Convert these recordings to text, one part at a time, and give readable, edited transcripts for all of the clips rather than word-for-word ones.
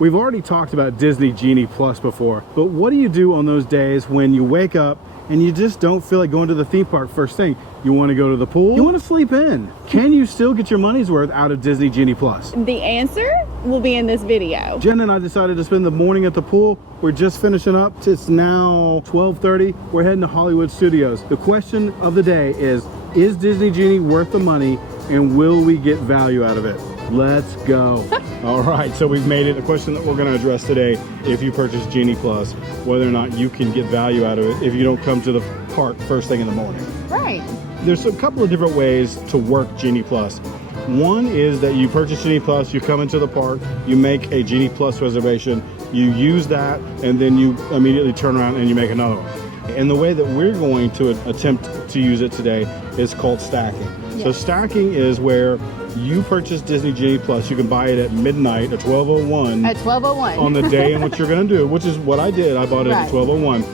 We've already talked about Disney Genie Plus before, but what do you do on those days when you wake up and you just don't feel like going to the theme park first thing? You want to go to the pool? You want to sleep in? Can you still get your money's worth out of Disney Genie Plus? The answer will be in this video. Jen and I decided to spend the morning at the pool. We're just finishing up. It's now 12:30. We're heading to Hollywood Studios. The question of the day is Disney Genie worth the money, and will we get value out of it? Let's go. All right, so we've made it. A question that we're going to address today: if you purchase Genie Plus, whether or not you can get value out of it if you don't come to the park first thing in the morning. Right. There's a couple of different ways to work Genie Plus. One is that you purchase Genie Plus, you come into the park, you make a Genie Plus reservation, you use that, and then you immediately turn around and you make another one. And the way that we're going to attempt to use it today is called stacking. Yes. So stacking is where you purchase Disney Genie Plus. You can buy it at midnight at 12:01. At 12:01. On the day in which you're going to do it, which is what I did. I bought it at 12:01.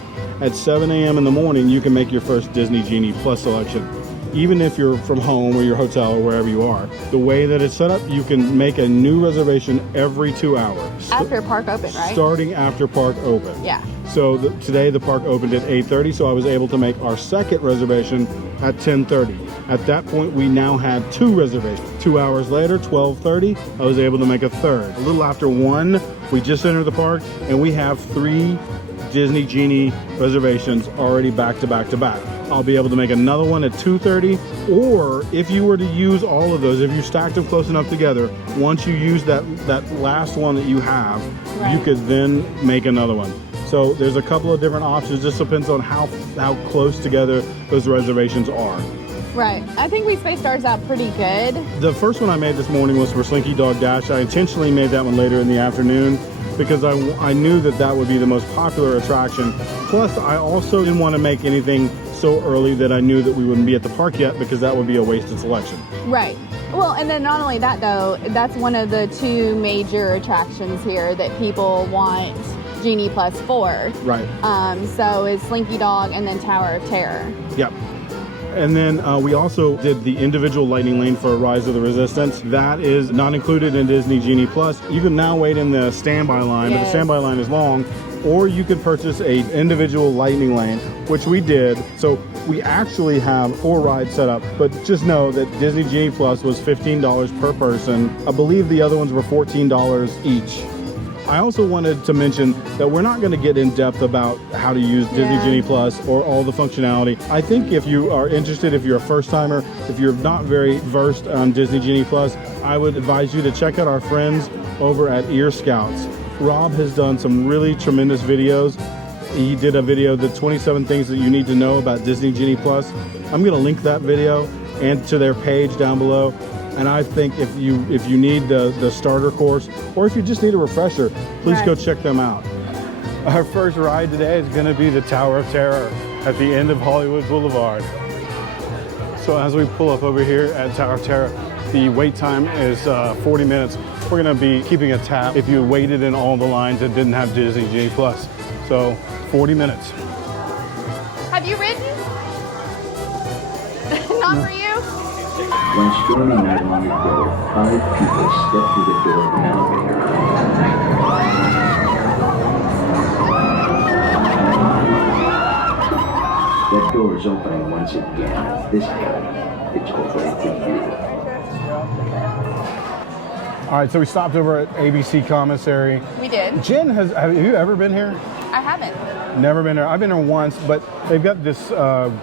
At 7 a.m. in the morning, you can make your first Disney Genie Plus selection. Even if you're from home or your hotel or wherever you are. The way that it's set up, you can make a new reservation every 2 hours. After park open, right? Starting after park open. Yeah. So today the park opened at 8:30, so I was able to make our second reservation at 10:30. At that point, we now had 2 reservations. 2 hours later, 12:30, I was able to make a third. A little after 1, we just entered the park, and we have 3 Disney Genie reservations already back to back to back. I'll be able to make another one at 2:30, or if you were to use all of those, if you stacked them close enough together, once you use that last one that you have, you could then make another one. So there's a couple of different options. Just depends on how close together those reservations are. Right. I think we spaced ours out pretty good. The first one I made this morning was for Slinky Dog Dash. I intentionally made that one later in the afternoon because I knew that would be the most popular attraction. Plus, I also didn't want to make anything so early that I knew that we wouldn't be at the park yet, because that would be a wasted selection. Right. Well, and then not only that though, that's one of the 2 major attractions here that people want Genie Plus for. Right. So it's Slinky Dog and then Tower of Terror. Yep. And then we also did the individual lightning lane for Rise of the Resistance. That is not included in Disney Genie Plus. You can now wait in the standby line, but the standby line is long. Or you could purchase a individual lightning lane, which we did. So we actually have 4 rides set up, but just know that Disney Genie Plus was $15 per person. I believe the other ones were $14 each. I also wanted to mention that we're not going to get in depth about how to use Disney Genie Plus or all the functionality. I think if you are interested, if you're a first timer, if you're not very versed on Disney Genie Plus, I would advise you to check out our friends over at Ear Scouts. Rob has done some really tremendous videos. He did a video, the 27 things that you need to know about Disney Genie Plus. I'm going to link that video and to their page down below. And I think if you need the starter course, or if you just need a refresher, please go check them out. Our first ride today is going to be the Tower of Terror at the end of Hollywood Boulevard. So as we pull up over here at Tower of Terror, the wait time is 40 minutes. We're going to be keeping a tab if you waited in all the lines and didn't have Disney Genie Plus. So 40 minutes. Have you ridden? Not for you? When stormy night long ago, 5 people stepped through the door of an elevator. That door is opening once again. This time, it's opening for you. All right, so we stopped over at ABC Commissary. We did. Jen, have you ever been here? I haven't. Never been here. I've been here once, but they've got this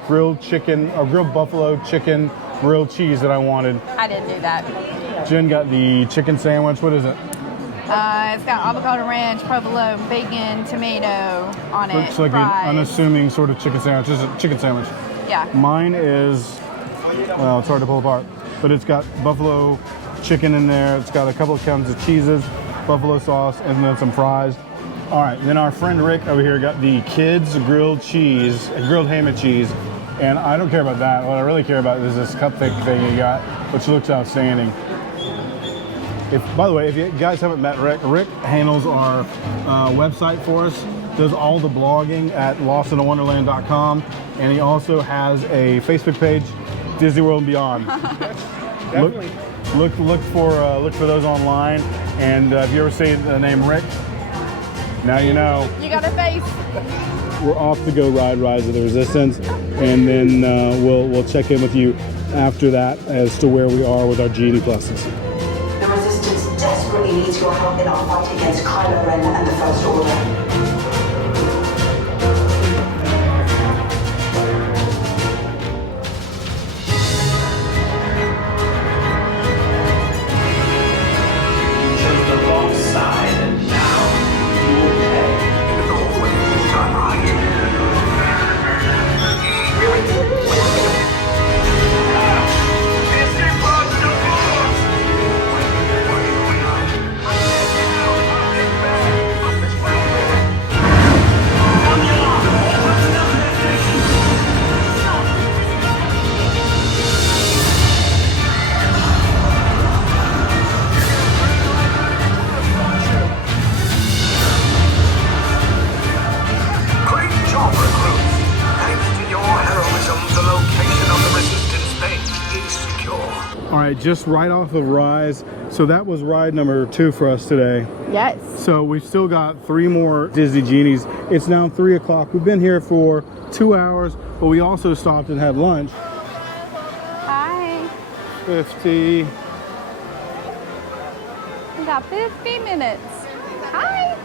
grilled chicken, or grilled buffalo chicken, grilled cheese that I wanted. I didn't do that. Jen got the chicken sandwich. What is it? It's got avocado ranch, provolone, bacon, tomato on it. Looks like fries. an unassuming sort of chicken sandwich. It's a chicken sandwich. Yeah. Mine is, well, it's hard to pull apart, but it's got buffalo chicken in there. It's got a couple of kinds of cheeses, buffalo sauce, and then some fries. All right, then our friend Rick over here got the kids grilled cheese, grilled ham and cheese. And I don't care about that. What I really care about is this cupcake thing you got, which looks outstanding. By the way, if you guys haven't met Rick, Rick handles our website for us, does all the blogging at lostintawonderland.com, and he also has a Facebook page, Disney World and Beyond. Definitely. Look for those online. And if you ever see the name Rick, now you know. You got a face. We're off to go ride Rise of the Resistance, and then we'll check in with you after that as to where we are with our Genie Pluses. The Resistance desperately needs your help in our fight against Kylo Ren and the First Order. Just right off of Rise. So that was ride number 2 for us today. Yes. So we've still got 3 more Disney Genies. It's now 3 o'clock. We've been here for 2 hours, but we also stopped and had lunch. Hi. 50. We got 50 minutes. Hi.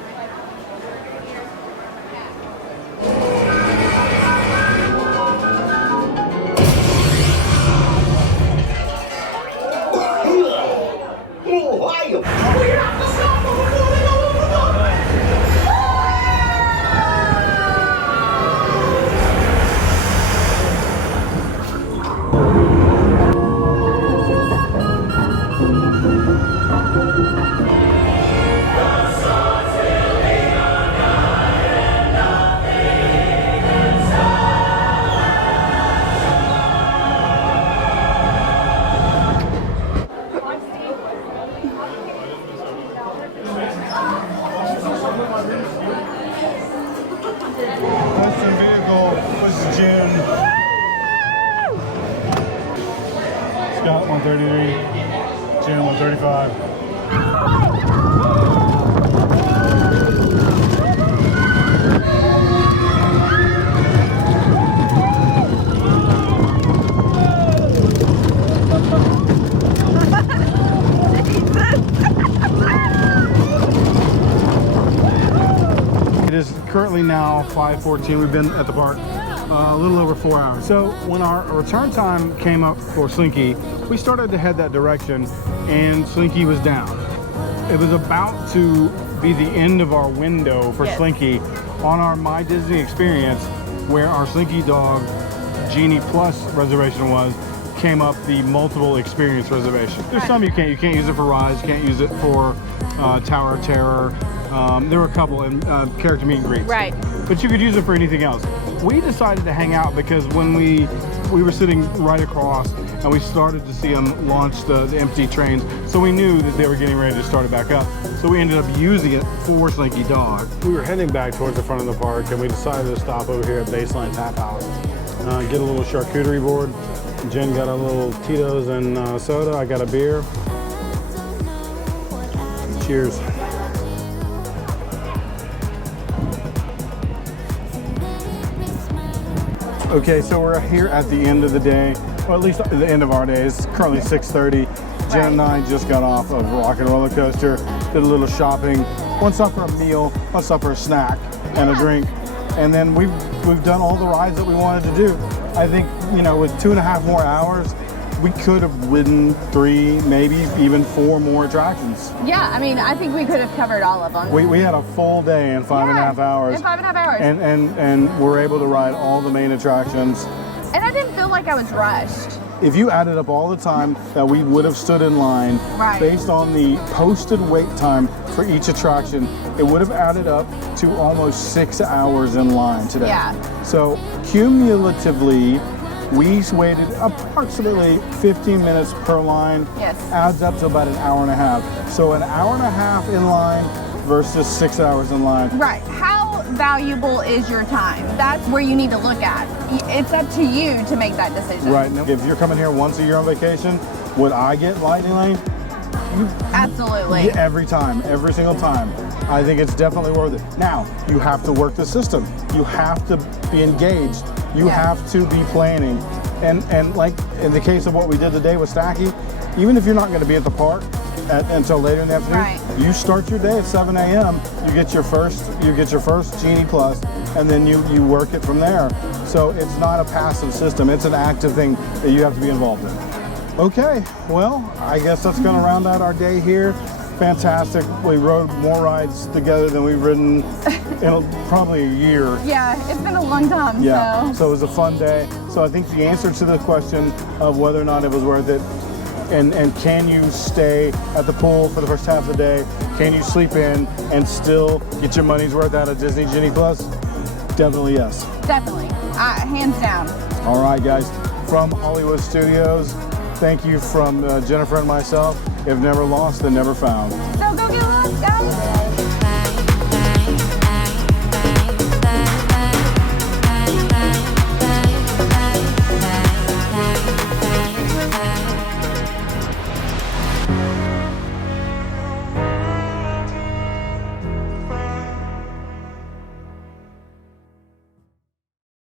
Scott 133, June 135. It is currently now 5:14. We've been at the park a little over 4 hours. So when our return time came up for Slinky, we started to head that direction and Slinky was down. It was about to be the end of our window for Slinky on our My Disney experience, where our Slinky Dog Genie Plus reservation was, came up the multiple experience reservation. There's some you can't use it for Rise, you can't use it for Tower of Terror. There were a couple in character meet and greets. Right. But you could use it for anything else. We decided to hang out because when we were sitting right across and we started to see them launch the empty trains, so we knew that they were getting ready to start it back up. So we ended up using it for Slinky Dog. We were heading back towards the front of the park and we decided to stop over here at Baseline Tap House, get a little charcuterie board. Jen got a little Tito's and soda. I got a beer. Cheers. Okay, so we're here at the end of the day, or at least at the end of our day. It's currently 6:30. Jen and I just got off of Rock and Roller Coaster, did a little shopping. One stop for a meal, one stop for a snack and a drink. And then we've done all the rides that we wanted to do. I think, you know, with 2.5 more hours, we could have ridden 3, maybe even 4 more attractions. Yeah, I mean, I think we could have covered all of them. We had a full day in 5.5 hours. In 5.5 hours. And we're able to ride all the main attractions. And I didn't feel like I was rushed. If you added up all the time that we would have stood in line, based on the posted wait time for each attraction, it would have added up to almost 6 hours in line today. Yeah. So cumulatively, we waited approximately 15 minutes per line. Yes. Adds up to about 1.5 hours. So 1.5 hours in line versus 6 hours in line. Right. How valuable is your time? That's where you need to look at. It's up to you to make that decision. Right. Now, if you're coming here once a year on vacation, Would I get lightning lane? Absolutely. Yeah, every time, every single time. I think it's definitely worth it. Now, you have to work the system. You have to be engaged. You have to be planning. And like in the case of what we did today with Stacky, even if you're not going to be at the park until later in the afternoon, you start your day at 7 a.m. You get your first Genie Plus, and then you work it from there. So it's not a passive system. It's an active thing that you have to be involved in. Okay, well, I guess that's going to round out our day here. Fantastic. We rode more rides together than we've ridden in probably a year. Yeah, it's been a long time. Yeah, so it was a fun day. So I think the answer to the question of whether or not it was worth it, and can you stay at the pool for the first half of the day, can you sleep in and still get your money's worth out of Disney Genie Plus? Definitely yes. Definitely, hands down. All right, guys, from Hollywood Studios, thank you from Jennifer and myself. If never lost, then never found. So go get lost, guys.